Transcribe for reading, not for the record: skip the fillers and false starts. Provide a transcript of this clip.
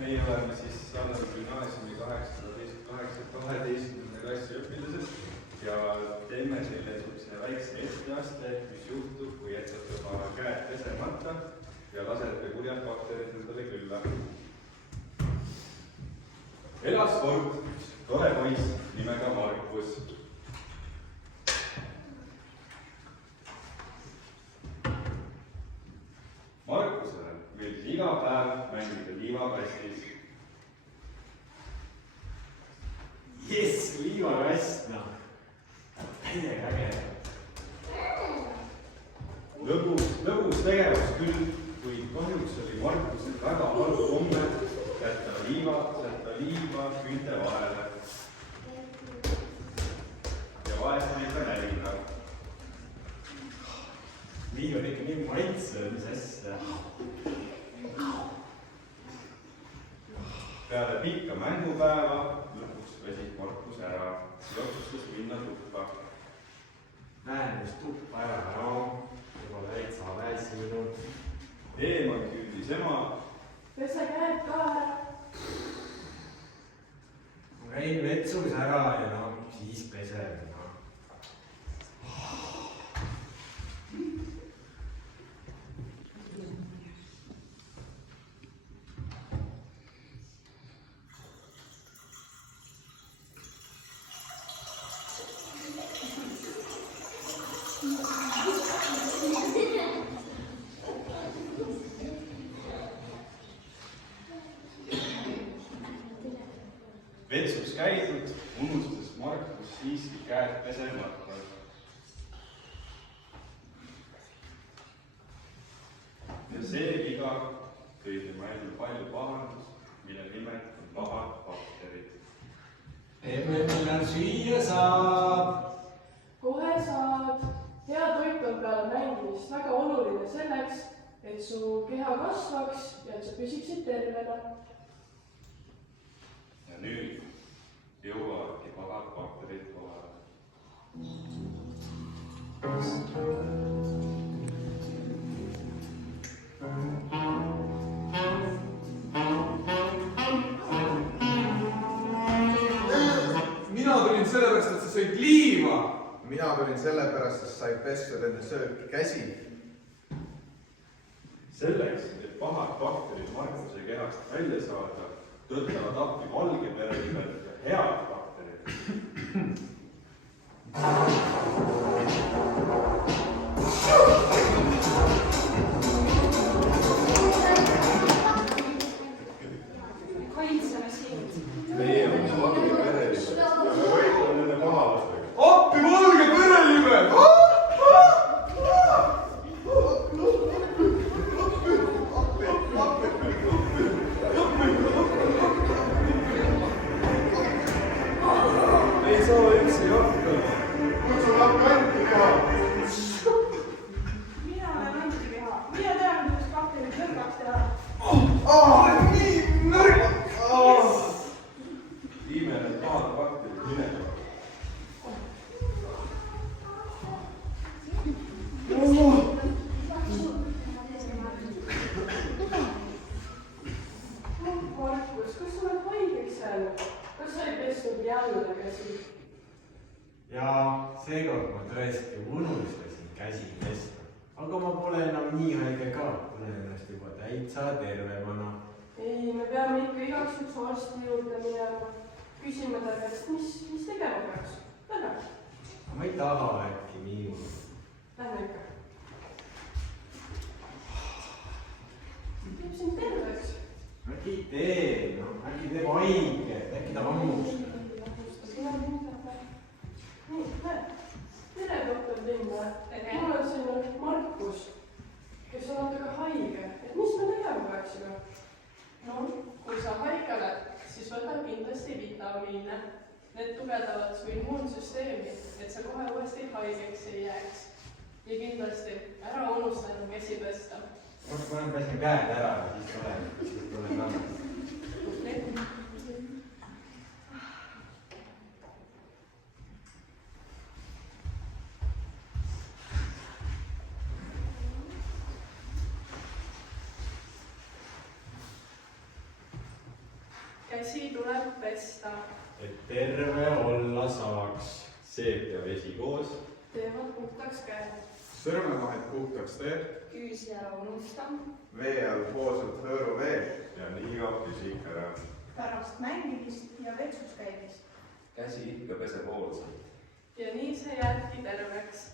Meie oleme siis Sandra Gümnaasiumi 12. klassi õpilased ja teeme teile niisuguse väikse etteaste, mis juhtub, kui jätate oma käed pesemata ja lasete kurjad bakterid endale külla. Elas kord tore poiss nimega Markus. Markusele meeldis iga päev mängida liivakastis. Jess, liivakast, noh. Täiega äge. Lõbus tegevus küll, kuid kahjuks oli Markusel väga halb komme jätta liiva küünte vahele. Ja vahest neid ka nälida. Liiv on ikka nii maitsev, mis asja. Peale pikka mängupäeva lõpuks väsis Markus ära ja otsustas minna tuppa. Näen just tuppa ära, no. Juba täitsa väsinud. Eemal küündis ema. Pese käed ka ära. Ma käin vetsus ära ja no, siis pesen. Vetsus käidud unustas Markus siiski käed pesemata. Ja see viga tõi tema ellu palju pahandust, mille nimed on pahad bakterid. Emme, millal süüa saab? Kohe saad. Hea toit on peale mängimist väga oluline selleks, et su keha kasvaks ja et sa püsiksid tervena. Ja nüüd jõuavadki pahad bakterid kohale. Mina tulin sellepärast, et sa sõid liiva. Mina tulin sellepärast, et sai pestud enne sööki käsi. Selleks, et pahad bakterid Markuse kehast välja saada, tõttavad appi valge verelimed ja head bakterid. Kaitseme sind. Meie on valge verelimed ja me võitleme nende pahalastega. Appi valge perelimed! Ei saa üldse hakkama. Kutsu lappi antikeha. Mina olen antikeha. Mina tean, kuidas bakterid nõrgaks teha. Nii nõrk! Viime need pahad bakterid minema. Markus, kas sa oled haigeks jäänud? Kas sa ei pesnud jäänude käsi? Ja seekord ma tõesti unustasin käsi pesta. Aga ma pole enam nii haige ka, tunnen ennast juba täitsa tervemana. Ei, me peame ikka igaks juhuks arsti juurde minema. Küsime ta käest, mis tegema peaks? Lähme. Ma ei taha äkki niimoodi. Lähme ikka. Teeb sind terveks. Äkki ei tee, no äkki teeb haige, äkki ta hammustab. Nii, näed. Tere, doktor Linna. Mul on siin Markus, kes on natuke haige. Et mis me tegema peaksime? No, kui sa haige oled, siis võta kindlasti vitamiine. Need tugevdavad su immuunsüsteemi, et sa kohe uuesti haigeks ei jääks. Ja kindlasti ära unusta enam käsi pesta. Ma pesin käed ära ja siis tulen tagasi. käsi tuleb pesta. et terve olla saaks. seep ja vesi koos. teevad puhtaks käed. sõrmevahed puhtaks teed. küüsi ära unusta. vee all hoolsalt hõõru veel. ja nii ka püsik ära. pärast mängimist ja vetsus käimist. käsi ikka peseb hoolsalt. ja nii sa jäädki terveks.